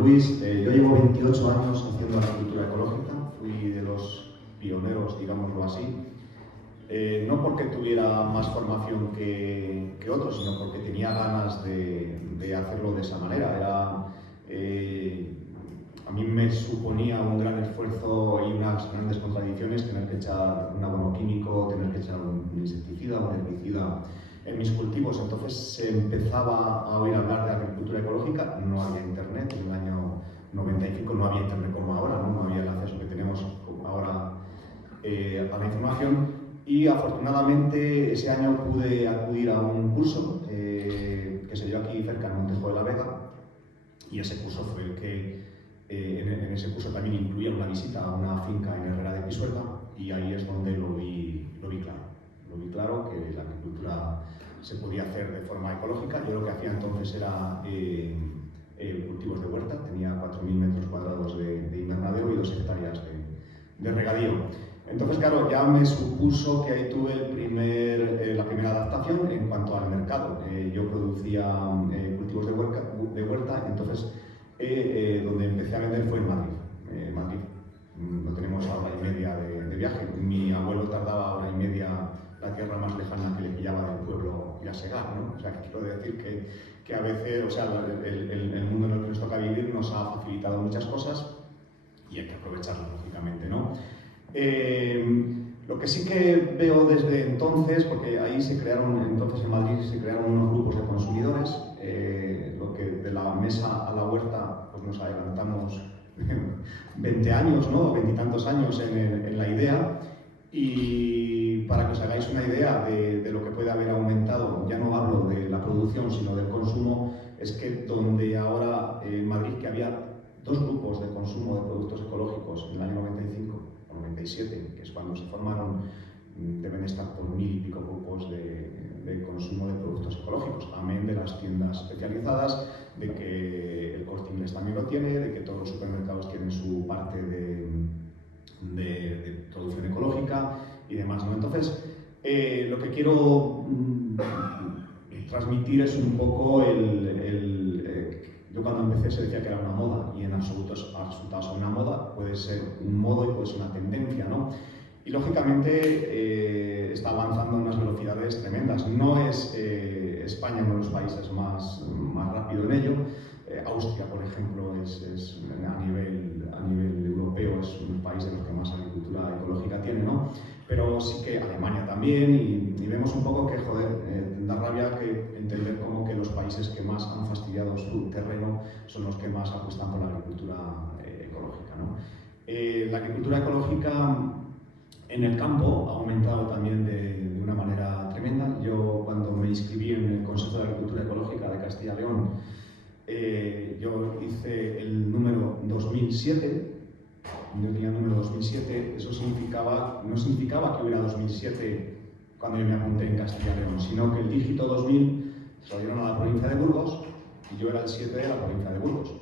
Luis. Yo llevo 28 años haciendo agricultura ecológica, fui de los pioneros, digámoslo así. No porque tuviera más formación que otros, sino porque tenía ganas de hacerlo de esa manera. A mí me suponía un gran esfuerzo y unas grandes contradicciones tener que echar un abono químico, tener que echar un insecticida, un herbicida en mis cultivos. Entonces se empezaba a oír hablar de agricultura ecológica, no había internet, en el año 95 no había internet como ahora, no había el acceso que tenemos ahora a la información. Y afortunadamente ese año pude acudir a un curso que se dio aquí cerca en Montejo de la Vega, y ese curso fue el que, en ese curso también incluía una visita a una finca en Herrera de Pisuerga, y ahí es donde lo vi claro. Lo vi claro que la agricultura se podía hacer de forma ecológica. Yo lo que hacía entonces era cultivos de huerta, tenía 4.000 metros cuadrados de invernadero y 2 hectáreas de regadío. Entonces, claro, ya me supuso que ahí tuve la primera adaptación en cuanto al mercado. Yo producía cultivos de huerta, entonces donde empecé a vender fue en Madrid. Madrid lo tenemos a hora y media de viaje. Mi abuelo tardaba hora y media, la tierra más lejana que le pillaba del pueblo ir a segar, ¿no? O sea, que quiero decir que a veces, o sea, el mundo en el que nos toca vivir nos ha facilitado muchas cosas y hay que aprovecharlo, lógicamente, ¿no? Lo que sí que veo desde entonces, porque ahí se crearon, entonces en Madrid se crearon unos grupos de consumidores, lo que de la mesa a la huerta pues nos adelantamos 20 años, ¿no? 20 y tantos años en la idea. Y para que os hagáis una idea de lo que puede haber aumentado, ya no hablo de la producción sino del consumo, es que donde ahora en Madrid, que había 2 grupos de consumo de productos ecológicos en el año 95 o 97, que es cuando se formaron, deben estar por 1.000 y pico grupos de consumo de productos ecológicos, amén de las tiendas especializadas, de que el Corte Inglés también lo tiene, de que todos los supermercados tienen su parte de producción ecológica y demás, ¿no? Entonces, lo que quiero transmitir es un poco yo cuando empecé se decía que era una moda, y en absoluto ha resultado ser una moda. Puede ser un modo y puede ser una tendencia, ¿no? Y lógicamente está avanzando a unas velocidades tremendas. No es España uno de los países más rápido en ello. Austria, por ejemplo, a nivel europeo es un país de los que más agricultura ecológica tiene, ¿no? Pero sí que Alemania también, y vemos un poco que, joder, da rabia que entender como que los países que más han fastidiado su terreno son los que más apuestan por la agricultura ecológica, ¿no? La agricultura ecológica en el campo ha aumentado también de una manera tremenda. Yo, cuando me inscribí en el Consejo de Agricultura Ecológica de Castilla y León, yo hice el número 2007. Yo tenía el número 2007. Eso no significaba que hubiera 2007 cuando yo me apunté en Castilla y León, sino que el dígito 2000 se lo dieron a la provincia de Burgos y yo era el 7 de la provincia de Burgos.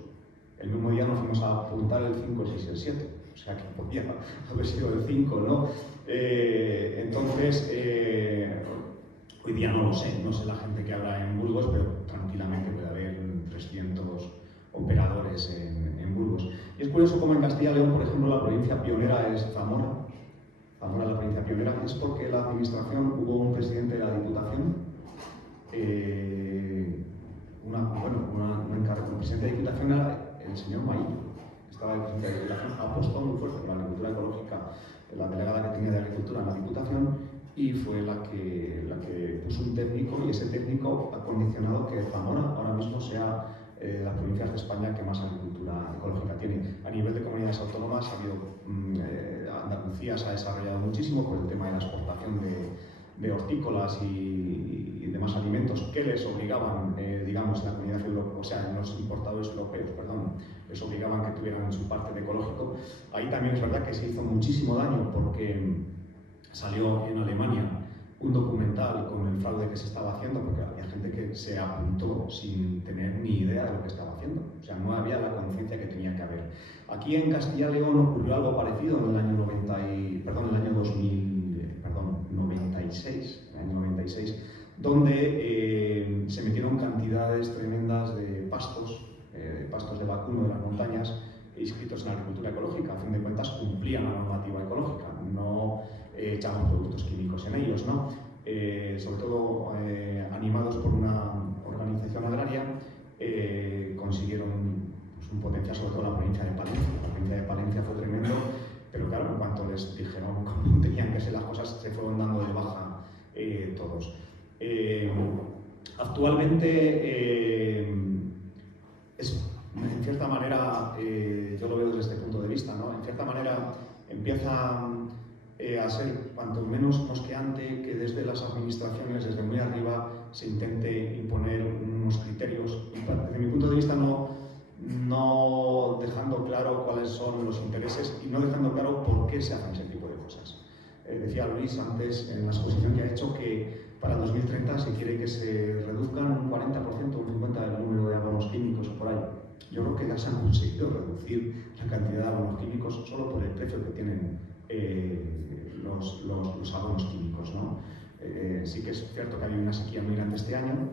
El mismo día nos fuimos a apuntar el 5, el 6 y el 7, o sea que podía haber sido el 5, ¿no? Entonces, hoy día no lo sé, no sé la gente que habrá en Burgos, pero tranquilamente puede haber 300 operadores en Burgos. Y es curioso como en Castilla y León, por ejemplo, la provincia pionera es Zamora. Zamora, la provincia pionera, es porque la administración, hubo un presidente de la Diputación, un encargo. El presidente de la Diputación era el señor Maillo. Estaba el presidente de la Diputación, ha apostado muy fuerte por la agricultura ecológica, la delegada que tenía de Agricultura en la Diputación, y fue la que puso un técnico, y ese técnico ha condicionado que Zamora ahora mismo sea las provincias de España que más agricultura ecológica tiene. A nivel de comunidades autónomas ha habido, Andalucía se ha desarrollado muchísimo por el tema de la exportación de hortícolas y demás alimentos que les obligaban, digamos, en la comunidad europea, o sea, en los importadores europeos, perdón, les obligaban que tuvieran su parte de ecológico. Ahí también es verdad que se hizo muchísimo daño, porque salió en Alemania un documental con el fraude que se estaba haciendo, porque había gente que se apuntó sin tener ni idea de lo que estaba haciendo. O sea, no había la conciencia que tenía que haber. Aquí en Castilla y León ocurrió algo parecido en el año 96, donde se metieron cantidades tremendas de pastos pastos de vacuno de las montañas inscritos en la agricultura ecológica. A fin de cuentas, cumplían la normativa ecológica, no echamos productos químicos en ellos, ¿no? Sobre todo animados por una organización agraria, consiguieron pues, un potencial, sobre todo en la provincia de Palencia. La provincia de Palencia fue tremendo, pero claro, en cuanto les dijeron cómo tenían que ser las cosas, se fueron dando de baja todos. Actualmente, en cierta manera, yo lo veo desde este punto de vista, ¿no? En cierta manera empieza a ser cuanto menos mosqueante que desde las administraciones, desde muy arriba, se intente imponer unos criterios, desde mi punto de vista no dejando claro cuáles son los intereses y no dejando claro por qué se hacen ese tipo de cosas. Decía Luis antes en la exposición que ha hecho que para 2030 se quiere que se reduzcan un 40% o un 50% del número de abonos químicos o por ahí. Yo creo que ya se han conseguido reducir la cantidad de abonos químicos solo por el precio que tienen los abonos químicos, ¿no? Sí que es cierto que ha habido una sequía muy grande este año,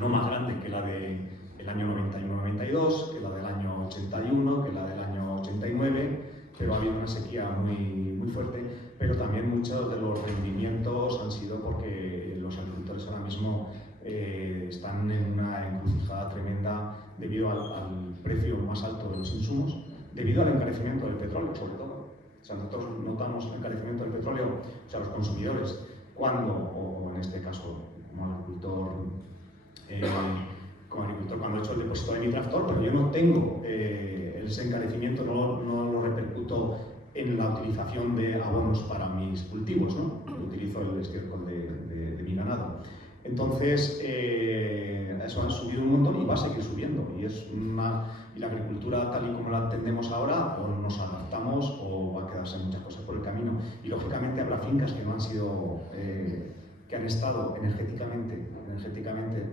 no más grande que la del año 91-92, que la del año 81, que la del año 89, pero ha habido una sequía muy fuerte, pero también muchos de los rendimientos han sido porque los agricultores ahora mismo están en una encrucijada tremenda debido al precio más alto de los insumos, debido al encarecimiento del petróleo, sobre todo. O sea, nosotros notamos el encarecimiento del petróleo, o sea, los consumidores, cuando, o en este caso, como agricultor, cuando he hecho el depósito de mi tractor, pero yo no tengo ese encarecimiento, no lo repercuto en la utilización de abonos para mis cultivos, ¿no? Utilizo el estiércol de mi ganado. Entonces, eso ha subido un montón y va a seguir subiendo. Y la agricultura, tal y como la entendemos ahora, o nos adaptamos o va a quedarse muchas cosas por el camino. Y lógicamente habrá fincas que no han sido, que han estado energéticamente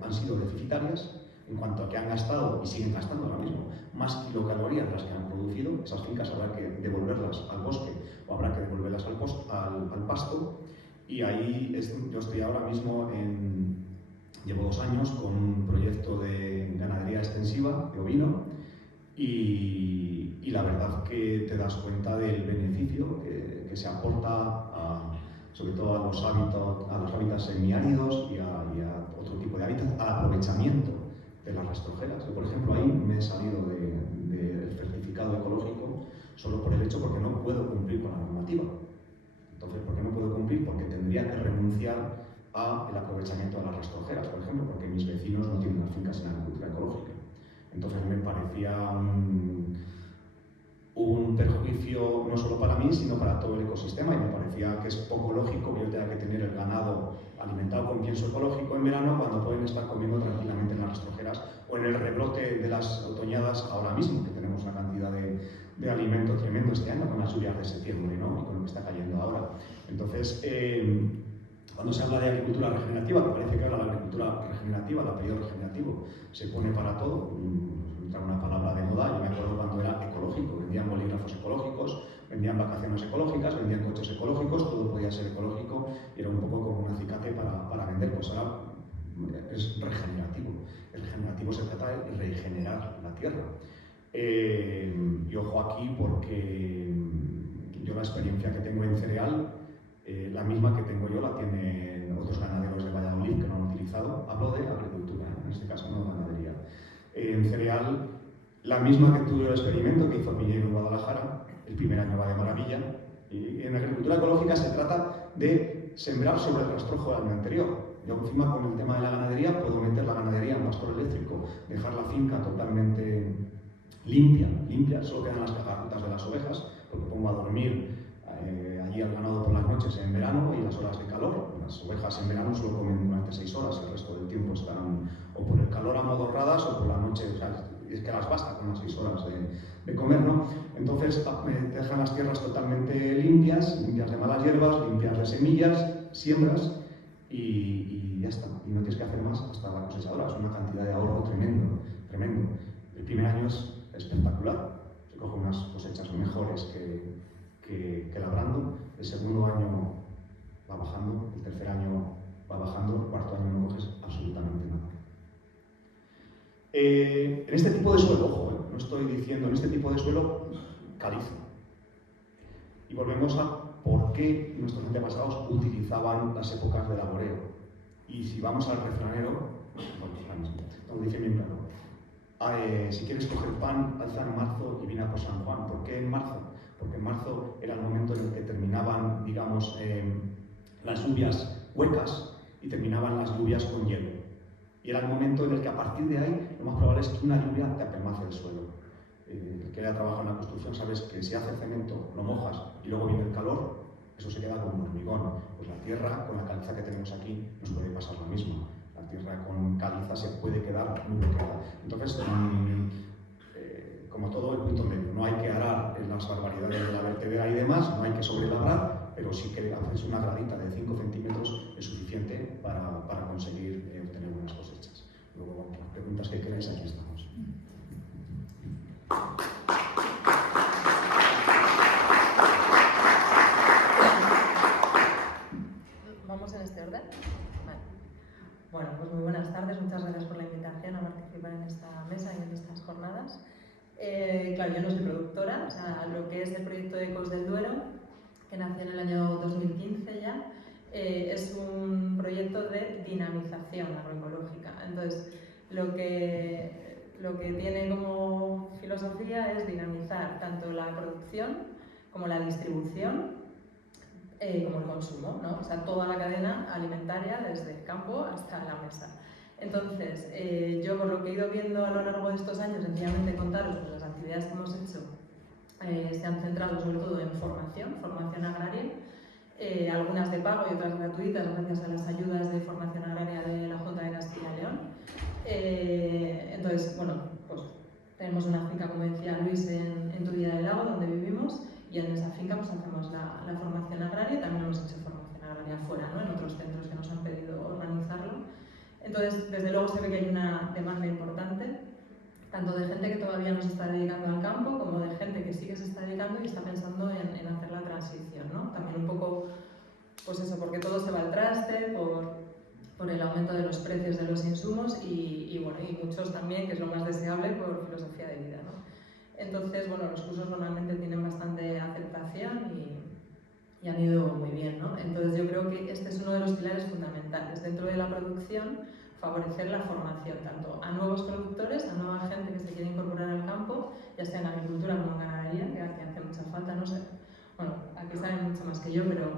han sido deficitarias en cuanto a que han gastado y siguen gastando ahora mismo más kilocalorías de las que han producido. Esas fincas habrá que devolverlas al bosque o habrá que devolverlas al pasto. Y ahí yo estoy ahora mismo llevo 2 años con un proyecto de ganadería extensiva de ovino y la verdad que te das cuenta del beneficio que se aporta sobre todo a los hábitats semiáridos y a otro tipo de hábitats, al aprovechamiento de las rastrojeras. Yo, por ejemplo, ahí me he salido del certificado ecológico solo por el hecho porque no puedo cumplir con la normativa. Entonces, ¿por qué no puedo cumplir? Porque tendría que renunciar al aprovechamiento de las rastrojeras, por ejemplo, porque mis vecinos no tienen las fincas en agricultura ecológica. Entonces me parecía un perjuicio no solo para mí, sino para todo el ecosistema, y me parecía que es poco lógico que yo tenga que tener el ganado alimentado con pienso ecológico en verano cuando pueden estar comiendo tranquilamente en las rastrojeras o en el rebrote de las otoñadas ahora mismo, que tenemos una cantidad de alimento tremendo este año con las lluvias de septiembre, ¿no? Y con lo que está cayendo ahora. Entonces, cuando se habla de agricultura regenerativa, que parece que ahora la agricultura regenerativa, el apellido regenerativo, se pone para todo, entra una palabra de moda. Yo me acuerdo cuando era ecológico, vendían bolígrafos ecológicos, vendían vacaciones ecológicas, vendían coches ecológicos, todo podía ser ecológico y era un poco como un acicate para vender. Pues ahora es regenerativo. El regenerativo se trata de regenerar la tierra. Y ojo aquí porque yo la experiencia que tengo en cereal, la misma que tengo yo la tienen otros ganaderos de Valladolid que no han utilizado. Hablo de agricultura, en este caso no de ganadería. En cereal, la misma que tuve el experimento que hizo Piñero en Guadalajara, el primer año va de maravilla. Y en agricultura ecológica se trata de sembrar sobre el rastrojo del año anterior. Yo encima con el tema de la ganadería puedo meter la ganadería en pastor eléctrico, dejar la finca totalmente limpia, solo quedan las cagarrutas de las ovejas, porque pongo a dormir allí al ganado por las noches en verano y las horas de calor. Las ovejas en verano solo comen durante 6 horas, el resto del tiempo están o por el calor amodorradas o por la noche, o sea, es que las basta con las 6 horas de comer, ¿no? Entonces dejan las tierras totalmente limpias de malas hierbas, limpias de semillas, siembras y ya está. Y no tienes que hacer más hasta la cosechadora. Es una cantidad de ahorro tremendo. El primer año es espectacular, se cogen unas cosechas mejores que labrando. El segundo año va bajando, el tercer año va bajando, el cuarto año no coges absolutamente nada. En este tipo de suelo, ojo, No estoy diciendo en este tipo de suelo caliza. Y volvemos a por qué nuestros antepasados utilizaban las épocas de laboreo. Y si vamos al refranero, bueno, nos dice bien claro, si quieres coger pan, alza en marzo y viene por San Juan. ¿Por qué en marzo? Porque en marzo era el momento en el que terminaban, digamos, las lluvias huecas y terminaban las lluvias con hielo. Y era el momento en el que a partir de ahí lo más probable es que una lluvia te apelmace el suelo. El que haya trabajado en la construcción sabes que si hace cemento, lo mojas y luego viene el calor, eso se queda como hormigón. Pues la tierra, con la caliza que tenemos aquí, nos puede pasar lo mismo. La tierra con caliza se puede quedar muy bloqueada. Entonces, como todo, el punto medio. No hay que arar en las barbaridades de la vertedera y demás, no hay que sobrelabrar, pero sí que haces una gradita de 5 centímetros es suficiente para conseguir obtener buenas cosechas. Luego, bueno, preguntas que queráis, aquí estamos. ¿Vamos en este orden? Vale. Bueno, pues muy buenas tardes, muchas gracias por la invitación a participar en esta mesa y en estas jornadas. Claro, yo no soy productora, o sea, lo que es el proyecto Ecos del Duero, que nació en el año 2015 ya, es un proyecto de dinamización agroecológica. Entonces, lo que tiene como filosofía es dinamizar tanto la producción como la distribución, como el consumo, ¿no? O sea, toda la cadena alimentaria desde el campo hasta la mesa. Entonces, yo por lo que he ido viendo a lo largo de estos años, sencillamente contaros, pues las actividades que hemos hecho se han centrado sobre todo en formación agraria, algunas de pago y otras gratuitas gracias a las ayudas de formación agraria de la Junta de Castilla y León. Entonces, bueno, pues tenemos una finca, como decía Luis, en Tubilla del Lago, donde vivimos, y en esa finca pues hacemos la formación agraria y también hemos hecho formación agraria fuera, ¿no? En otros centros que nos han pedido organizarlo. Entonces, desde luego se ve que hay una demanda importante, tanto de gente que todavía no se está dedicando al campo, como de gente que sí que se está dedicando y está pensando en hacer la transición, ¿no? También un poco, pues eso, porque todo se va al traste, por el aumento de los precios de los insumos y bueno, y muchos también, que es lo más deseable, por filosofía de vida, ¿no? Entonces, bueno, los cursos normalmente tienen bastante aceptación y han ido muy bien, ¿no? Entonces yo creo que este es uno de los pilares fundamentales. Dentro de la producción, favorecer la formación, tanto a nuevos productores, a nueva gente que se quiere incorporar al campo, ya sea en agricultura como en ganadería, que hace mucha falta, no sé. Bueno, aquí saben mucho más que yo, pero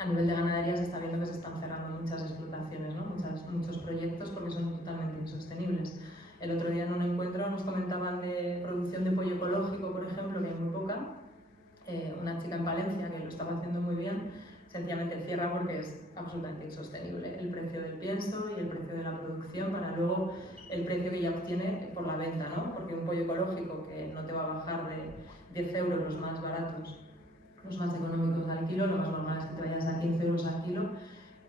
a nivel de ganadería se está viendo que se están cerrando muchas explotaciones, ¿no? Muchos proyectos porque son totalmente insostenibles. El otro día en un encuentro nos comentaban de producción de pollo ecológico, por ejemplo, que hay muy poca. Una chica en Palencia que lo estaba haciendo muy bien, sencillamente cierra porque es absolutamente insostenible el precio del pienso y el precio de la producción para luego el precio que ella obtiene por la venta, ¿no? Porque un pollo ecológico que no te va a bajar de 10 euros los más baratos, los más económicos al kilo, lo más normal es que te vayas a 15 euros al kilo.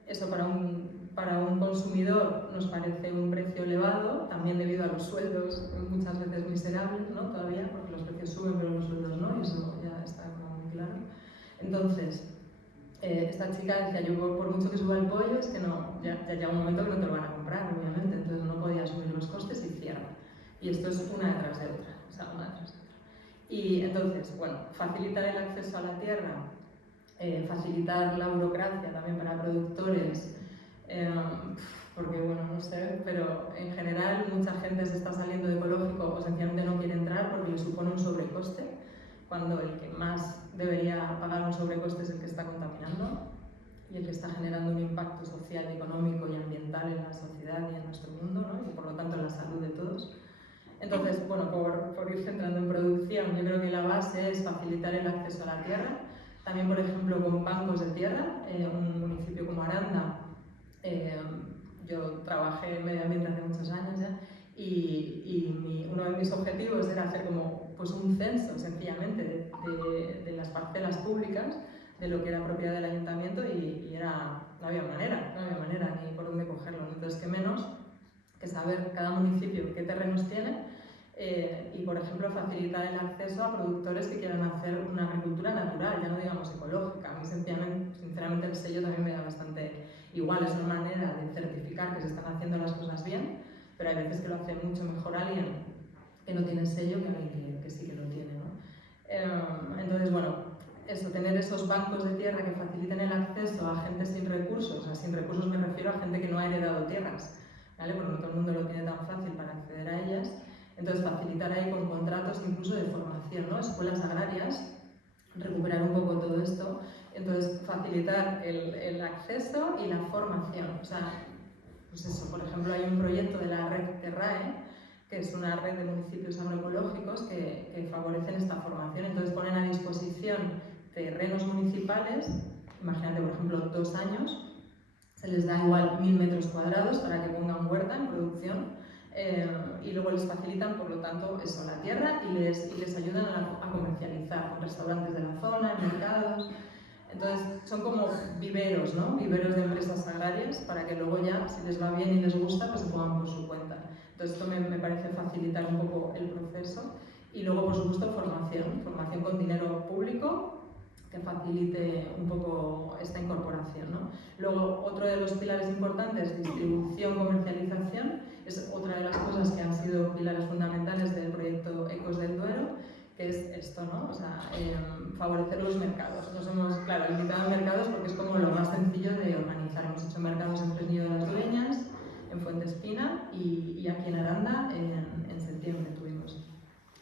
Eso para un consumidor nos parece un precio elevado, también debido a los sueldos muchas veces miserables, ¿no? Todavía, porque los precios suben pero los sueldos no, y eso ya está como muy claro. Entonces, esta chica decía, yo por mucho que suba el pollo, es que no, ya llega un momento que no te lo van a comprar, obviamente, entonces no podía subir los costes y cierra. Y esto es una detrás de otra, o sea, una detrás de otra. Y entonces, bueno, facilitar el acceso a la tierra, facilitar la burocracia también para productores, porque bueno, no sé, pero en general mucha gente se está saliendo de ecológico o sencillamente no quiere entrar porque le supone un sobrecoste, cuando el que más debería pagar un sobrecoste es el que está contaminando y el que está generando un impacto social, económico y ambiental en la sociedad y en nuestro mundo, ¿no? Y por lo tanto en la salud de todos. Entonces, bueno, por ir centrando en producción, yo creo que la base es facilitar el acceso a la tierra. También, por ejemplo, con bancos de tierra, un municipio como Aranda, yo trabajé en medio ambiente hace muchos años ya, y uno de mis objetivos era hacer como pues un censo, sencillamente, de las parcelas públicas, de lo que era propiedad del ayuntamiento, y no había manera ni por dónde cogerlo. Entonces, qué menos que saber cada municipio qué terrenos tiene y, por ejemplo, facilitar el acceso a productores que quieran hacer una agricultura natural, ya no digamos ecológica. A mí, sinceramente, el sello también me da bastante igual. Es una manera de certificar que se están haciendo las cosas bien, pero hay veces que lo hace mucho mejor alguien que no tiene sello que alguien que sí que lo tiene, ¿no? Entonces, bueno, eso, tener esos bancos de tierra que faciliten el acceso a gente sin recursos, o sea, sin recursos me refiero a gente que no ha heredado tierras, ¿vale? Porque no todo el mundo lo tiene tan fácil para acceder a ellas. Entonces, facilitar ahí con contratos incluso de formación, ¿no? Escuelas agrarias, recuperar un poco todo esto. Entonces, facilitar el acceso y la formación. O sea, pues eso, por ejemplo, hay un proyecto de la red Terrae, que es una red de municipios agroecológicos que favorecen esta formación. Entonces, ponen a disposición terrenos municipales, imagínate, por ejemplo, 2 años, se les da igual 1000 metros cuadrados para que pongan huerta en producción. Y luego les facilitan, por lo tanto, eso, la tierra y les ayudan a comercializar con restaurantes de la zona, en mercados. Entonces, son como viveros, ¿no? Viveros de empresas agrarias para que luego ya, si les va bien y les gusta, pues se pongan por su cuenta. Entonces, esto me parece facilitar un poco el proceso. Y luego, por supuesto, formación con dinero público que facilite un poco esta incorporación, ¿no? Luego, otro de los pilares importantes, distribución, comercialización, es otra de las cosas que han sido pilares fundamentales del proyecto Ecos del Duero, que es esto, ¿no? O sea, favorecer los mercados. Nos hemos, claro, limitado a mercados porque es como lo más sencillo de organizar. Hemos hecho mercados en Fresnillo de las Dueñas, en Fuentespina y aquí en Aranda en septiembre tuvimos.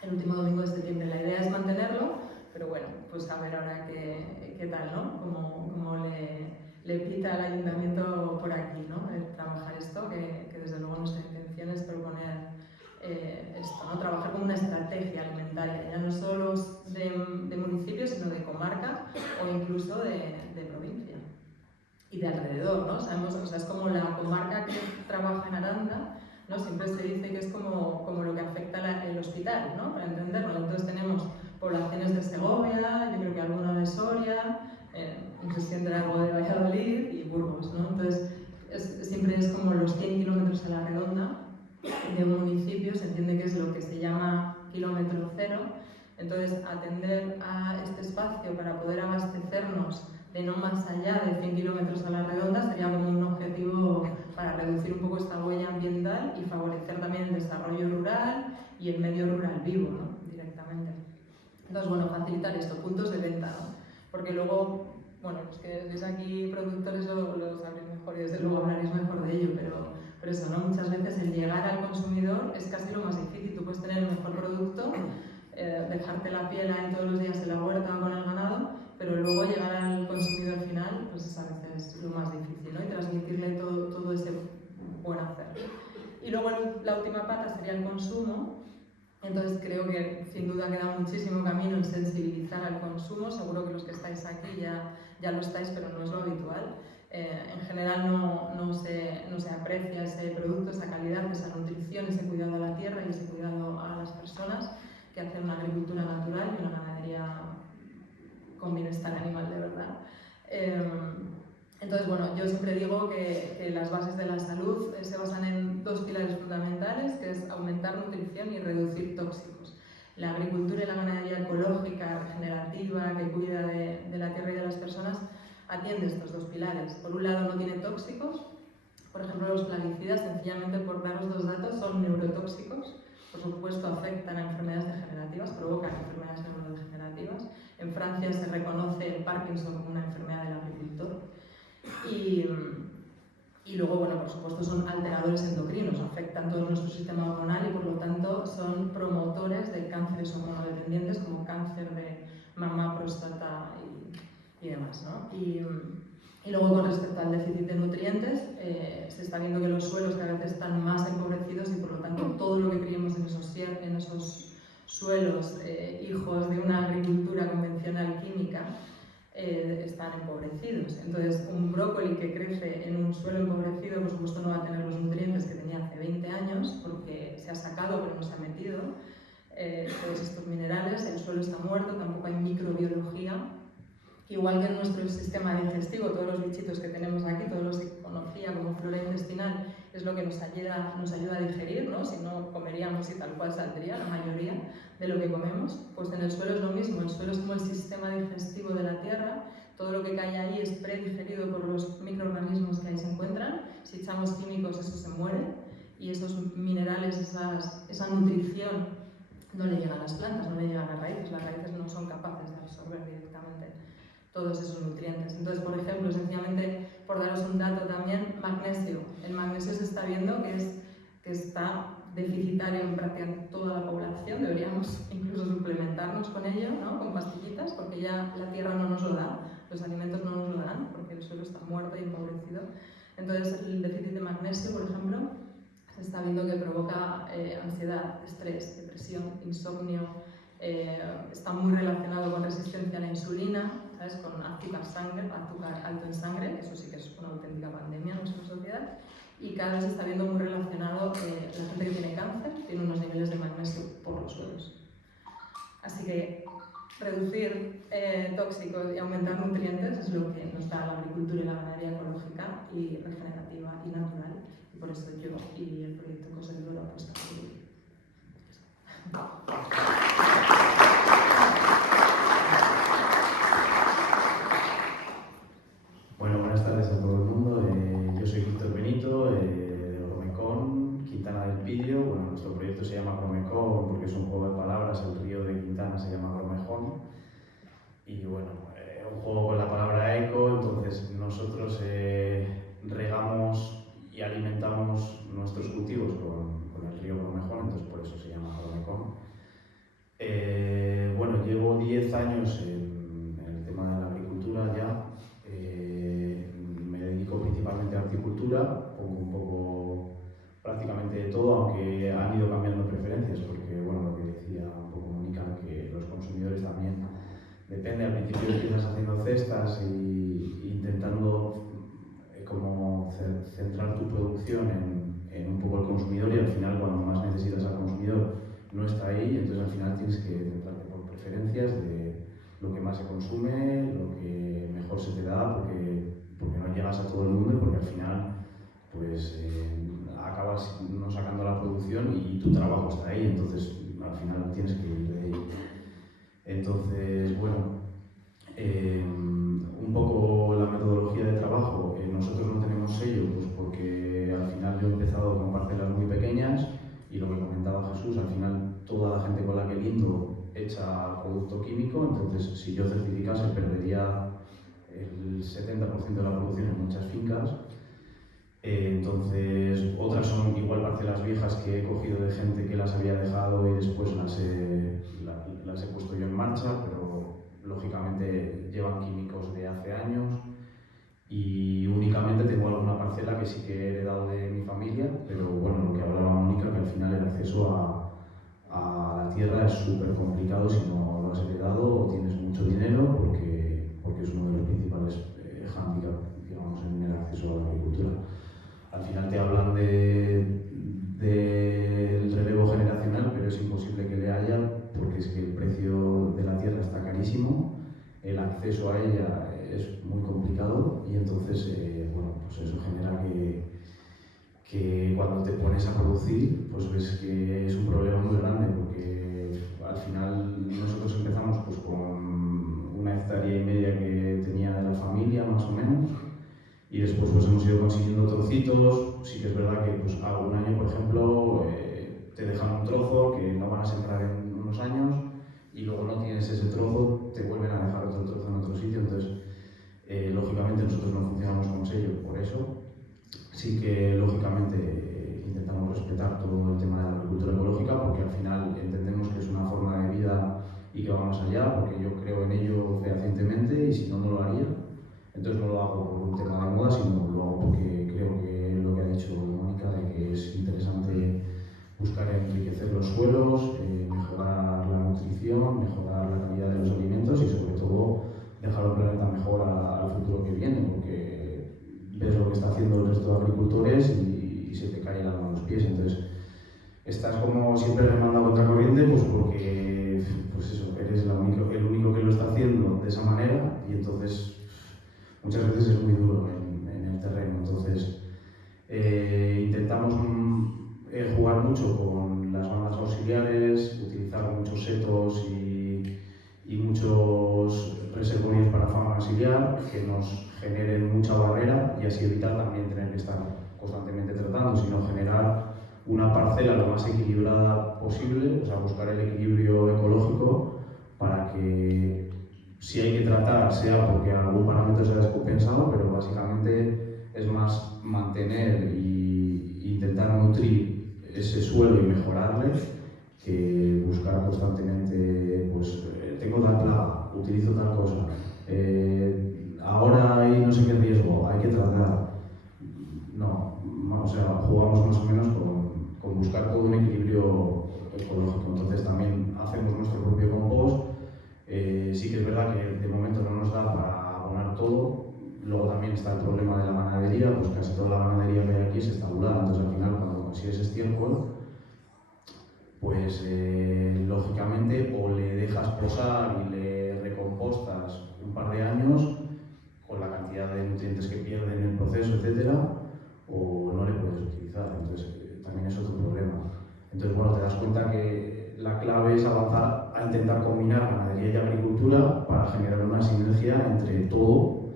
El último domingo de septiembre. La idea es mantenerlo, pero bueno, pues a ver ahora qué tal, ¿no? Cómo le pita al ayuntamiento por aquí, ¿no? Trabajar esto, que desde luego nuestra intención es proponer esto, ¿no? Trabajar como una estrategia alimentaria, ya no solo de municipio, sino de comarca o incluso de provincia y de alrededor, ¿no? Sabemos, o sea, es como la comarca que trabaja en Aranda, ¿no? Siempre se dice que es como lo que afecta el hospital, ¿no? Para entenderlo. Entonces tenemos poblaciones de Segovia, yo creo que alguna de Soria, no sé si entra algo de Valladolid y Burgos, ¿no? Entonces siempre es como los 100 kilómetros a la redonda de un municipio, se entiende que es lo que se llama kilómetro cero. Entonces, atender a este espacio para poder abastecernos de no más allá de 100 kilómetros a la redonda sería como un objetivo para reducir un poco esta huella ambiental y favorecer también el desarrollo rural y el medio rural vivo, ¿no? Directamente. Entonces, bueno, facilitar esto, puntos de venta, ¿no? Porque luego, bueno, los que sois aquí productores lo sabréis mejor y desde luego hablaréis mejor de ello, pero eso, ¿no? Muchas veces el llegar al consumidor es casi lo más difícil. Tú puedes tener el mejor producto, dejarte la piel ahí todos los días en la huerta o con el ganado, pero luego llegar al consumidor final, pues es a veces lo más difícil, ¿no? Y transmitirle todo ese buen hacer. Y luego la última pata sería el consumo. Entonces creo que sin duda queda muchísimo camino en sensibilizar al consumo. Seguro que los que estáis aquí ya lo estáis, pero no es lo habitual. En general no se aprecia ese producto, esa calidad, esa nutrición, ese cuidado a la tierra y ese cuidado a las personas que hacen una agricultura natural y una ganadería con bienestar animal de verdad. Entonces, bueno, yo siempre digo que las bases de la salud se basan en 2 pilares fundamentales, que es aumentar nutrición y reducir tóxicos. La agricultura y la ganadería ecológica, regenerativa, que cuida de la tierra y de las personas, atiende estos 2 pilares. Por un lado, no tiene tóxicos. Por ejemplo, los plaguicidas, sencillamente por daros 2 datos, son neurotóxicos. Por supuesto, afectan a enfermedades degenerativas, provocan enfermedades neurodegenerativas. En Francia se reconoce el Parkinson como una enfermedad del agricultor. Y luego, bueno, por supuesto, son alteradores endocrinos, afectan todo nuestro sistema hormonal y por lo tanto son promotores de cánceres hormonodependientes como cáncer de mama, próstata y demás, ¿no? Y luego, con respecto al déficit de nutrientes, se está viendo que los suelos cada vez están más empobrecidos y por lo tanto todo lo que criemos en esos suelos, hijos de una agricultura convencional química, están empobrecidos. Entonces, un brócoli que crece en un suelo empobrecido, por supuesto, no va a tener los nutrientes que tenía hace 20 años, porque se ha sacado pero no se ha metido todos estos minerales, el suelo está muerto, tampoco hay microbiología. Igual que en nuestro sistema digestivo, todos los bichitos que tenemos aquí, todos los que conocía como flora intestinal, es lo que nos ayuda a digerir, ¿no? Si no comeríamos y tal cual saldría la mayoría de lo que comemos. Pues en el suelo es lo mismo, el suelo es como el sistema digestivo de la tierra, todo lo que cae ahí es predigerido por los microorganismos que ahí se encuentran. Si echamos químicos, eso se muere y esos minerales, esa nutrición no le llegan las plantas, no le llegan las raíces no son capaces de absorber directamente todos esos nutrientes. Entonces, por ejemplo, sencillamente, por daros un dato también, magnesio. El magnesio se está viendo que está deficitario en prácticamente toda la población, deberíamos incluso suplementarnos con ello, ¿no? Con pastillitas, porque ya la tierra no nos lo da, los alimentos no nos lo dan, porque el suelo está muerto y empobrecido. Entonces, el déficit de magnesio, por ejemplo, se está viendo que provoca ansiedad, estrés, depresión, insomnio, está muy relacionado con resistencia a la insulina, ¿sabes? Con azúcar alto en sangre, eso sí que es una auténtica pandemia en nuestra sociedad, y cada vez se está viendo muy relacionado, la gente que tiene cáncer tiene unos niveles de magnesio por los suelos. Así que reducir tóxicos y aumentar nutrientes es lo que nos da la agricultura y la ganadería ecológica y regenerativa y natural, y por eso yo y el proyecto Cosa del Duero apuesta por ello. Bueno, buenas tardes a todo el mundo. Yo soy Víctor Benito, de Cromecón, Quintana del Pillo. Bueno, nuestro proyecto se llama Cromecón porque es un juego de palabras. El río de Quintana se llama Cromejón. Y bueno, un juego con la palabra eco. Entonces, nosotros regamos y alimentamos nuestros cultivos con el río Cromejón, entonces por eso se llama Cromecón. Bueno, llevo 10 años en el tema de la agricultura ya. Me dedico principalmente a horticultura, pongo un poco prácticamente de todo, aunque han ido cambiando preferencias, porque bueno, lo que decía un poco Mónica, que los consumidores también, depende, al principio empiezas haciendo cestas y intentando como centrar tu producción en un poco el consumidor, y al final cuando más necesitas al consumidor no está ahí, entonces al final tienes que centrarte por preferencias de lo que más se consume, lo que mejor se te da, porque no llegas a todo el mundo y porque al final pues acabas no sacando la producción y tu trabajo está ahí, entonces al final tienes que ir de ahí. Entonces, bueno, un poco la metodología de trabajo. Nosotros no tenemos sello, pues porque al final yo he empezado con parcelas muy pequeñas y lo que comentaba Jesús, al final toda la gente con la que lindo echa producto químico, entonces si yo certificase perdería el 70% de la producción en muchas fincas. Entonces otras son igual parcelas viejas que he cogido de gente que las había dejado y después las he puesto yo en marcha, pero lógicamente llevan químicos de hace años, y únicamente tengo alguna parcela que sí que he heredado de mi familia, pero bueno, lo que hablaba Mónica, que al final el acceso a la tierra es súper complicado si no lo has heredado o tienes mucho dinero, porque es uno de los principales hándicaps, digamos, en el acceso a la agricultura. Al final te hablan del relevo generacional, pero es imposible que le haya, porque es que el precio de la tierra está carísimo, el acceso a ella es muy complicado, y entonces bueno, pues eso genera que cuando te pones a producir, pues ves que es un problema muy grande, porque al final nosotros empezamos pues con 1,5 hectáreas que tenía de la familia, más o menos, y después pues hemos ido consiguiendo trocitos. Sí que es verdad que pues algún año, por ejemplo, te dejan un trozo que no van a sembrar en unos años, y luego no tienes ese trozo, te vuelven a dejar otro trozo en otro sitio. Entonces lógicamente nosotros no funcionamos con sello por eso. Sí que lógicamente intentamos respetar todo el tema de la agricultura ecológica, porque al final entendemos que es una forma de vida y que va más allá, porque yo creo en ello fehacientemente, y si no, no lo haría. Entonces no lo hago por un tema de moda, sino lo hago porque creo que lo que ha dicho Mónica, de que es interesante buscar enriquecer los suelos, mejorar la nutrición, mejorar la calidad de los alimentos y sobre todo dejar un planeta mejor al futuro que viene, porque ves lo que está haciendo el resto de agricultores y se te cae el agua a los pies. Entonces estás como siempre remando contra corriente, pues porque pues eso, eres el único que lo está haciendo de esa manera, y entonces muchas veces es muy duro en el terreno. Entonces intentamos jugar mucho con las bandas auxiliares, utilizar muchos setos y muchos reservorios para fauna auxiliar que nos generen mucha barrera, y así evitar también tener que estar constantemente tratando, sino generar una parcela lo más equilibrada posible, o sea, buscar el equilibrio ecológico para que si hay que tratar, sea porque algún parámetro se ha descompensado, pero básicamente es más mantener e intentar nutrir ese suelo y mejorarle que buscar constantemente, pues tengo tal plaga, utilizo tal cosa, ahora hay no sé qué riesgo, hay que tratar. No, o sea, jugamos más o menos con buscar todo un equilibrio ecológico. Entonces también hacemos nuestro propio compost. Sí que es verdad que de momento no nos da para abonar todo. Luego también está el problema de la ganadería, pues casi toda la ganadería que hay aquí es estabulada. Entonces al final cuando consigues estiércol, pues lógicamente o le dejas posar y le recompostas un par de años con la cantidad de nutrientes que pierde en el proceso, etcétera, o no le puedes utilizar. Entonces también es otro problema. Entonces bueno, te das cuenta que la clave es avanzar a intentar combinar ganadería y agricultura para generar una sinergia entre todo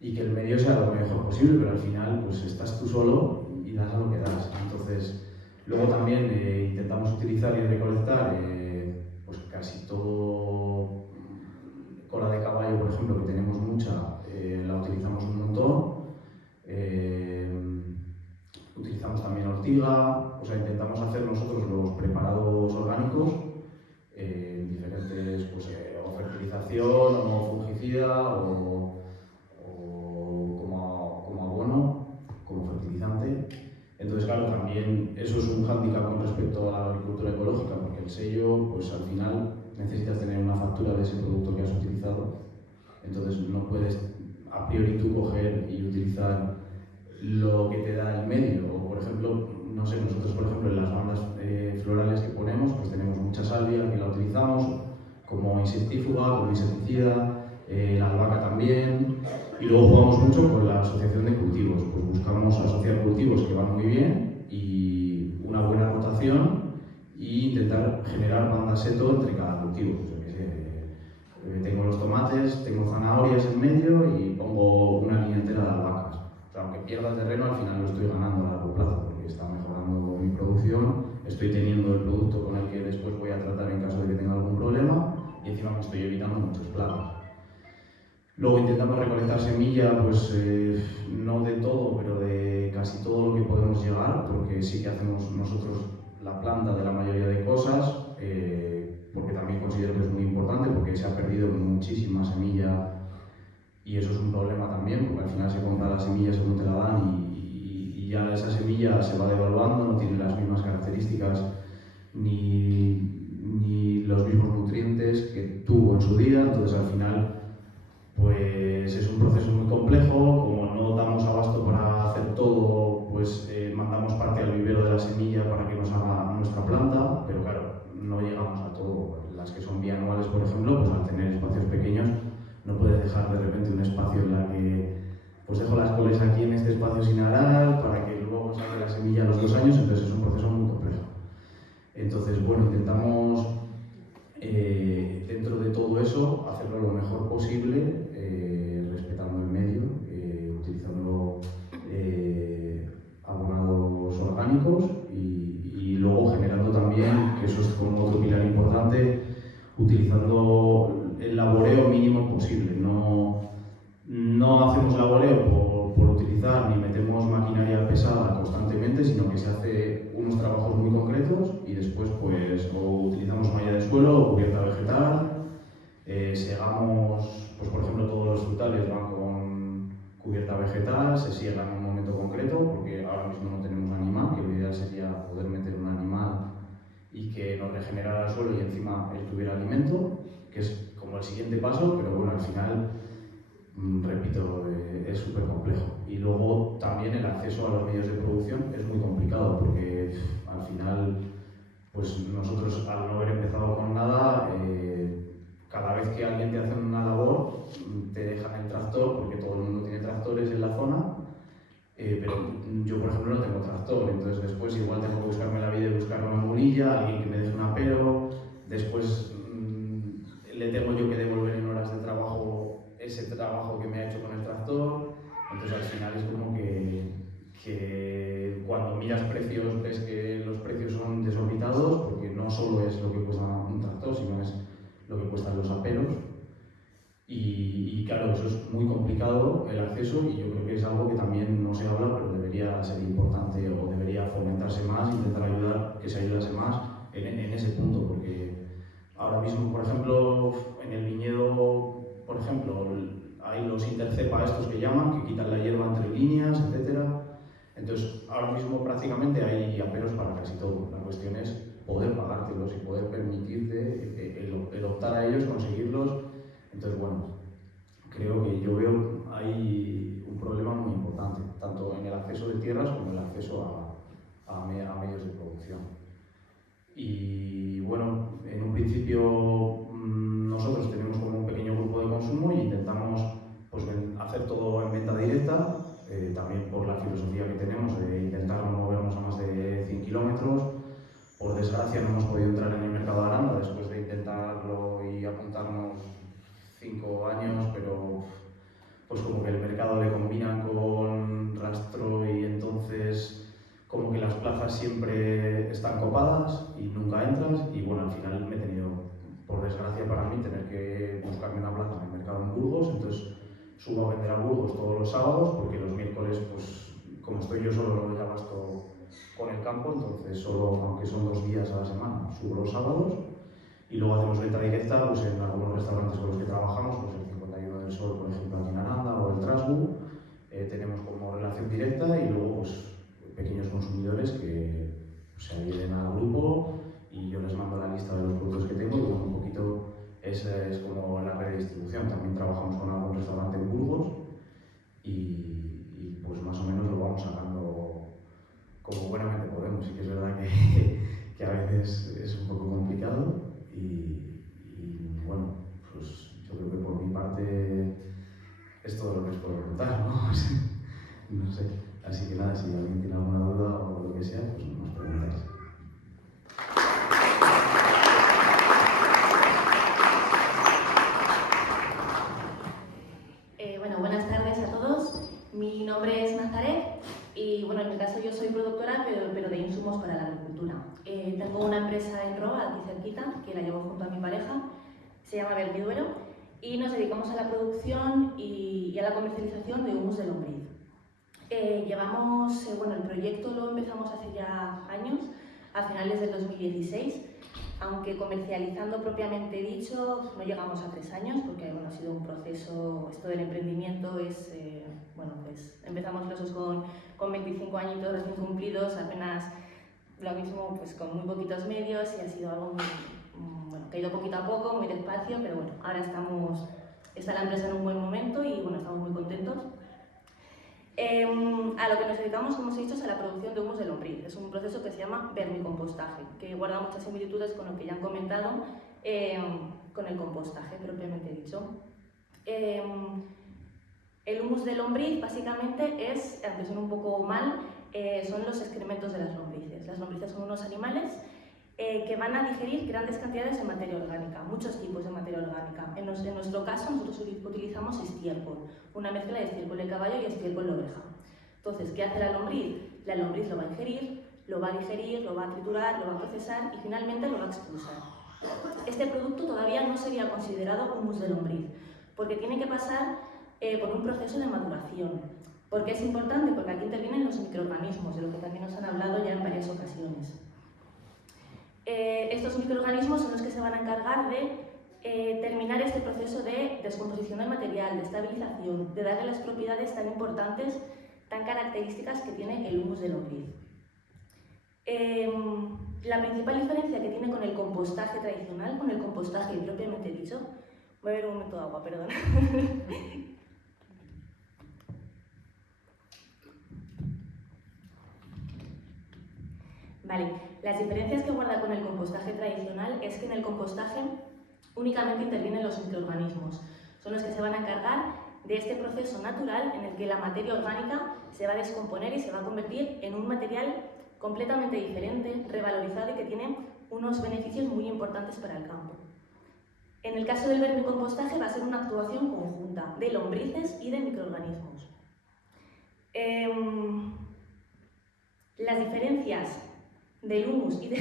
y que el medio sea lo mejor posible, pero al final pues estás tú solo y das a lo que das. Entonces luego también intentamos utilizar y recolectar pues casi todo, cola de caballo por ejemplo, que tenemos mucha, la utilizamos un montón. Utilizamos también ortiga, o sea, intentamos hacer nosotros los preparados orgánicos, diferentes, pues, o fertilización, o fungicida, o como abono, como fertilizante. Entonces, claro, también eso es un hándicap con respecto a la agricultura ecológica, porque el sello, pues al final necesitas tener una factura de ese producto que has utilizado. Entonces, no puedes a priori tú coger y utilizar lo que te da el medio. O, por ejemplo, no sé, nosotros, por ejemplo, en las bandas florales que ponemos, pues tenemos mucha salvia que la utilizamos como insectífuga, como insecticida, la albahaca también. Y luego jugamos mucho con la asociación de cultivos, pues buscamos asociar cultivos que van muy bien y una buena rotación e intentar generar bandas seto entre cada cultivo. O sea, que sé, tengo los tomates, tengo zanahorias en medio y pongo una línea entera de albahacas. O sea, aunque pierda terreno, al final lo estoy ganando a largo plazo porque está mejorando mi producción, estoy teniendo el producto con el que después voy a tratar en caso de que tenga algún problema y encima me estoy evitando muchos plagas. Luego intentamos recolectar semilla, pues no de todo, pero de casi todo lo que podemos llegar, porque sí que hacemos nosotros la planta de la mayoría de cosas, porque también considero que es muy importante, porque se ha perdido muchísima semilla y eso es un problema también, porque al final se compra la semilla según te la dan y ya esa semilla se va devaluando, no tiene las mismas características ni los mismos nutrientes que tuvo en su día, entonces al final pues es un proceso muy complejo, como no damos abasto para hacer todo, pues mandamos parte al vivero de la semilla para que nos haga nuestra planta, pero claro, no llegamos a todo. Las que son bianuales, por ejemplo, pues al tener espacios pequeños, no puedes dejar de repente un espacio en la que pues dejo las coles aquí en este espacio sin arar para que luego salga la semilla a los 2 años, entonces es un proceso muy complejo. Entonces, bueno, intentamos dentro de todo eso hacerlo lo mejor posible, respetando el medio, utilizando abonados orgánicos y luego generando también, que eso es como otro pilar importante, utilizando el laboreo mínimo posible. No hacemos laboreo por utilizar ni metemos maquinaria pesada constantemente, sino que se hace unos trabajos muy concretos y después pues o utilizamos malla de suelo o cubierta vegetal, segamos, pues por ejemplo todos los frutales van con cubierta vegetal, se siegan en un momento concreto porque ahora mismo no tenemos animal, que lo ideal sería poder meter un animal y que nos regenerara el suelo y encima él tuviera alimento, que es como el siguiente paso, pero bueno, al final repito, es súper complejo. Y luego también el acceso a los medios de producción es muy complicado porque al final, pues nosotros al no haber empezado con nada, cada vez que alguien te hace una labor, te dejan el tractor, porque todo el mundo tiene tractores en la zona, pero yo por ejemplo no tengo tractor, entonces después igual tengo que buscarme la vida y buscar una mulilla, alguien que me deje un apero, después le tengo yo que devolver en horas de trabajo ese trabajo que me ha hecho con el tractor, entonces al final es como que cuando miras precios ves que Y claro, eso es muy complicado el acceso y yo creo que es algo que también no se habla, pero debería ser importante o debería fomentarse más, intentar ayudar, que se ayudase más en ese punto, porque ahora mismo, por ejemplo, en el viñedo, por ejemplo, hay los intercepa estos que llaman, que quitan la hierba entre líneas, etcétera. Entonces, ahora mismo prácticamente hay aperos para casi todo. La cuestión es poder pagártelos y poder permitirte el optar a ellos, conseguirlos. Entonces, bueno, creo que yo veo hay un problema muy importante, tanto en el acceso de tierras como en el acceso a medios de producción. Y bueno, en un principio nosotros tenemos como un pequeño grupo de consumo y intentamos pues, hacer todo en venta directa, también por la filosofía que tenemos de intentar no movernos a más de 100 kilómetros. Por desgracia no hemos podido entrar en el mercado de Aranda después de intentarlo y apuntarnos 5 años, pero pues como que el mercado le combina con rastro y entonces como que las plazas siempre están copadas y nunca entras y bueno, al final me he tenido, por desgracia para mí, tener que buscarme una plaza en el mercado en Burgos, entonces subo a vender a Burgos todos los sábados porque los miércoles, pues como estoy yo solo, no doy abasto con el campo, entonces solo, aunque son 2 días a la semana, subo los sábados y luego hacemos venta directa pues, en algunos restaurantes con los que trabajamos, pues el 51 del Sol, por ejemplo, aquí en Aranda o el Trasbu, tenemos como relación directa y luego pues, pequeños consumidores que se adhieren al grupo y yo les mando la lista de los productos que tengo y bueno, un poquito esa es como la red de distribución. También trabajamos con algún restaurante en Burgos y pues más o menos lo vamos sacando como buenamente podemos. Sí que es verdad que a veces es un poco complicado y bueno, pues yo creo que por mi parte es todo lo que os puedo contar, ¿no? No sé. Así que nada, si alguien tiene alguna duda o lo que sea, pues nos preguntáis. Bueno, buenas tardes a todos. Mi nombre es Nazaret y bueno, en mi caso yo soy productora, pero de insumos para la agricultura. Tengo una empresa en Roa, aquí cerquita, que la llevo junto a mi pareja, se llama Vermiduero, y nos dedicamos a la producción y a la comercialización de humus de lombriz. Bueno, el proyecto lo empezamos hace ya años, a finales del 2016, aunque comercializando propiamente dicho no llegamos a 3 años, porque bueno, ha sido un proceso, esto del emprendimiento es, bueno, pues empezamos los dos con 25 añitos recién cumplidos, apenas lo mismo pues con muy poquitos medios y ha sido algo muy, bueno, que ha ido poquito a poco, muy despacio, pero bueno, ahora está la empresa en un buen momento y bueno, estamos muy contentos. A lo que nos dedicamos, como os he dicho, es a la producción de humus de lombriz. Es un proceso que se llama vermicompostaje, que guarda muchas similitudes con lo que ya han comentado con el compostaje propiamente dicho. El humus de lombriz básicamente es, aunque suena un poco mal, son los excrementos de las lombrices. Las lombrices son unos animales que van a digerir grandes cantidades de materia orgánica, muchos tipos de materia orgánica. En nuestro caso, nosotros utilizamos estiércol, una mezcla de estiércol de caballo y estiércol de oveja. Entonces, ¿qué hace la lombriz? La lombriz lo va a ingerir, lo va a digerir, lo va a triturar, lo va a procesar y finalmente lo va a expulsar. Este producto todavía no sería considerado humus de lombriz, porque tiene que pasar por un proceso de maduración. ¿Por qué es importante? Porque aquí intervienen los microorganismos, de lo que también nos han hablado ya en varias ocasiones. Estos microorganismos son los que se van a encargar de terminar este proceso de descomposición del material, de estabilización, de darle las propiedades tan importantes, tan características que tiene el humus de lombriz. La principal diferencia que tiene con el compostaje tradicional, con el compostaje propiamente dicho, voy a beber un momento de agua, perdón. Vale, las diferencias que guarda con el compostaje tradicional es que en el compostaje únicamente intervienen los microorganismos. Son los que se van a encargar de este proceso natural en el que la materia orgánica se va a descomponer y se va a convertir en un material completamente diferente, revalorizado y que tiene unos beneficios muy importantes para el campo. En el caso del vermicompostaje va a ser una actuación conjunta de lombrices y de microorganismos. Las diferencias del humus y de...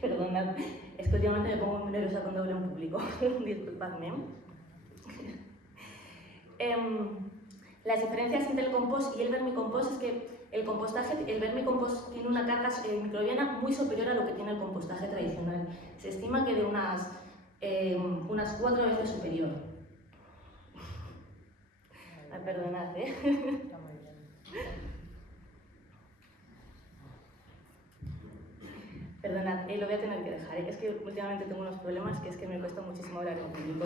Perdonad, es que últimamente me pongo muy nerviosa cuando hablo en público, disculpadme. Las diferencias entre el compost y el vermicompost es que el vermicompost tiene una carga microbiana muy superior a lo que tiene el compostaje tradicional. Se estima que de unas 4 veces superior. Ay, perdonad, ¿eh? Está muy bien. Perdonad, lo voy a tener que dejar. Es que últimamente tengo unos problemas que es que me cuesta muchísimo hablar en público.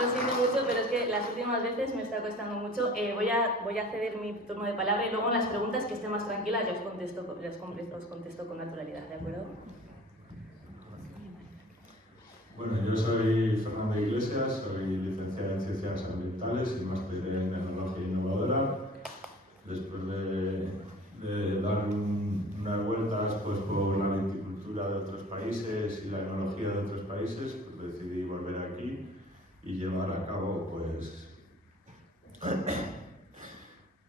Lo siento mucho, pero es que las últimas veces me está costando mucho. Voy a ceder mi turno de palabra y luego en las preguntas que esté más tranquila ya os contesto con naturalidad, ¿de acuerdo? Bueno, yo soy Fernando Iglesias, soy licenciado en Ciencias Ambientales y máster en Tecnología Innovadora. Después de dar unas vueltas pues, por la viticultura de otros países y la enología de otros países, pues decidí volver aquí y llevar a cabo pues,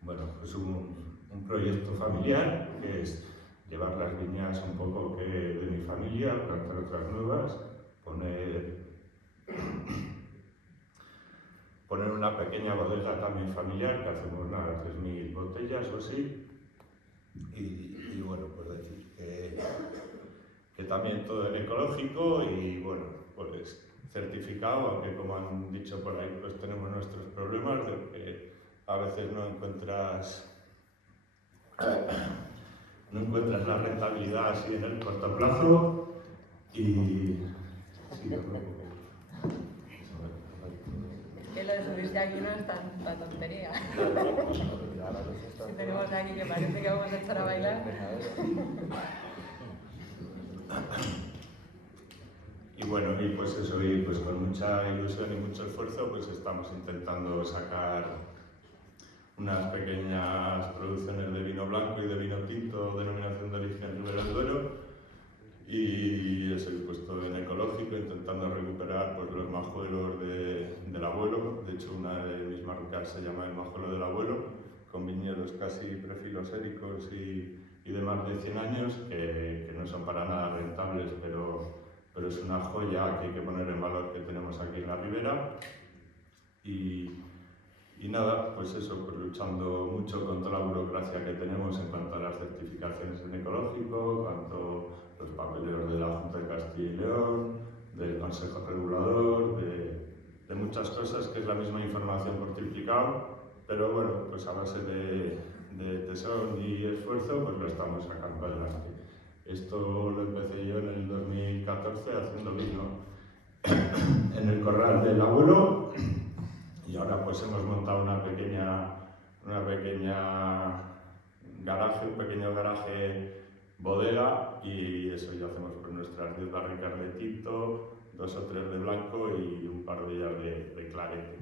bueno, pues un proyecto familiar que es llevar las viñas un poco que de mi familia, plantar otras nuevas, poner una pequeña bodega también familiar, que hacemos nada, 3.000 botellas o así, y bueno, pues decir que también todo en ecológico y bueno, pues certificado, aunque como han dicho por ahí, pues tenemos nuestros problemas de que a veces no encuentras la rentabilidad así en el corto plazo y Que lo de subirse aquí no es tanta tontería. Si tenemos aquí que parece que vamos a echar a bailar. Y bueno, y pues eso, y pues con mucha ilusión y mucho esfuerzo, pues estamos intentando sacar unas pequeñas producciones de vino blanco y de vino tinto, denominación de origen Ribera del Duero. Y eso, pues todo en ecológico, intentando recuperar pues, los majuelos del abuelo. De hecho, una de mis marcas se llama el majuelo del abuelo, con viñedos casi prefiloséricos y de más de 100 años, que no son para nada rentables, pero es una joya que hay que poner en valor que tenemos aquí en la ribera. Y nada, pues eso, pues luchando mucho contra la burocracia que tenemos en cuanto a las certificaciones en ecológico, cuanto los papeleos de la Junta de Castilla y León, del Consejo Regulador, de muchas cosas, que es la misma información por triplicado, pero bueno, pues a base de tesón y esfuerzo, pues lo estamos sacando adelante. Esto lo empecé yo en el 2014 haciendo vino en el corral del abuelo. Y ahora pues hemos montado un pequeño garaje bodega y eso ya hacemos pues nuestras 10 barricas de tinto, 2 o 3 de blanco y un par de ellas de clarete.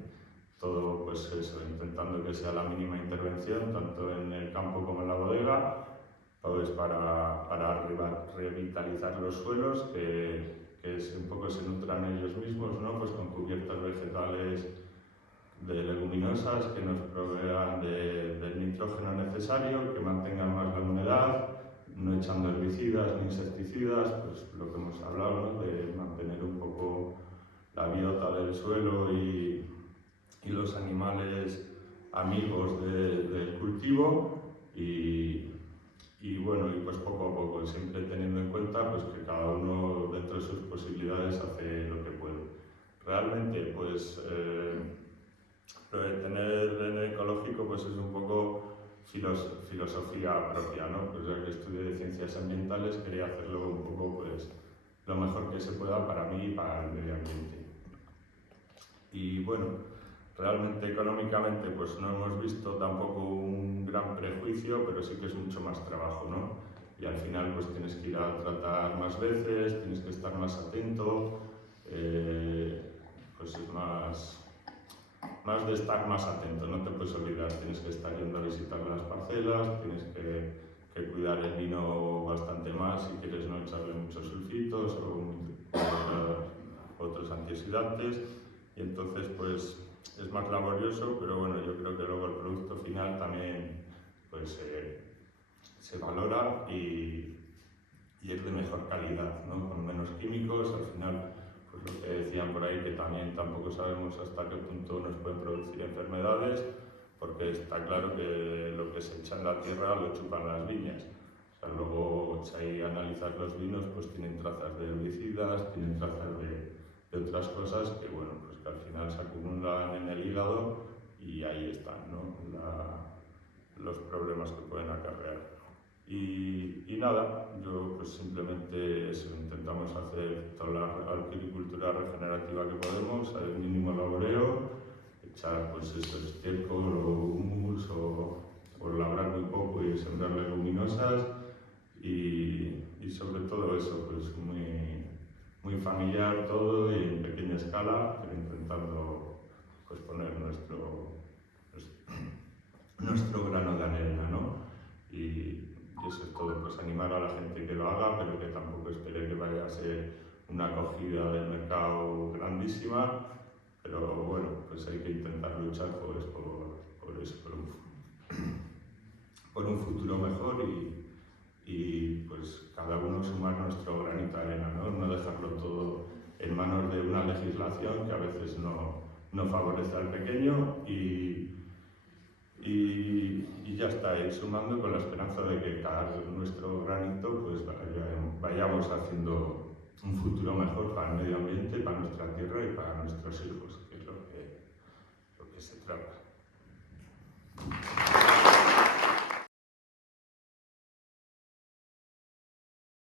Todo pues eso, intentando que sea la mínima intervención, tanto en el campo como en la bodega, pues para revitalizar los suelos, que un poco se nutran ellos mismos, ¿no? Pues con cubiertas vegetales de leguminosas que nos provean del nitrógeno necesario, que mantengan más la humedad, no echando herbicidas ni insecticidas, pues lo que hemos hablado, ¿no? De mantener un poco la biota del suelo y los animales amigos del cultivo y bueno, y pues poco a poco, siempre teniendo en cuenta pues que cada uno dentro de sus posibilidades hace lo que puede. Realmente pues lo de tener en ecológico pues es un poco filosofía propia, ¿no? Pues ya que estudié ciencias ambientales quería hacerlo un poco pues lo mejor que se pueda para mí y para el medio ambiente. Y bueno, realmente económicamente pues no hemos visto tampoco un gran prejuicio, pero sí que es mucho más trabajo, ¿no? Y al final pues tienes que ir a tratar más veces, tienes que estar más atento, pues es más de estar más atento, no te puedes olvidar, tienes que estar yendo a visitar las parcelas, tienes que cuidar el vino bastante más si quieres no echarle muchos sulfitos o otros antioxidantes, y entonces pues es más laborioso, pero bueno, yo creo que luego el producto final también pues se valora y es de mejor calidad, ¿no? Con menos químicos. Al final, pues lo que decían por ahí, que también tampoco sabemos hasta qué punto nos pueden producir enfermedades, porque está claro que lo que se echa en la tierra lo chupan las viñas. O sea, luego, si hay que analizar los vinos, pues tienen trazas de herbicidas, tienen trazas de otras cosas que, bueno, pues que al final se acumulan en el hígado y ahí están, ¿no? Los problemas que pueden acarrear. Y nada, yo pues simplemente eso, intentamos hacer toda la agricultura regenerativa que podemos, al mínimo laboreo, echar pues eso, estiércol o humus o labrar muy poco y sembrar leguminosas y sobre todo eso, pues muy familiar todo y en pequeña escala, pero intentando pues poner nuestro grano de arena, ¿no? Y eso es todo, pues animar a la gente que lo haga, pero que tampoco espere que vaya a ser una acogida del mercado grandísima, pero bueno, pues hay que intentar luchar pues, por eso, por un futuro mejor y pues cada uno sumar nuestro granito de arena, ¿no? No dejarlo todo en manos de una legislación que a veces no favorece al pequeño y ya está, ir sumando con la esperanza de que cada nuestro granito pues vayamos haciendo un futuro mejor para el medio ambiente, para nuestra tierra y para nuestros hijos, que es lo que se trata.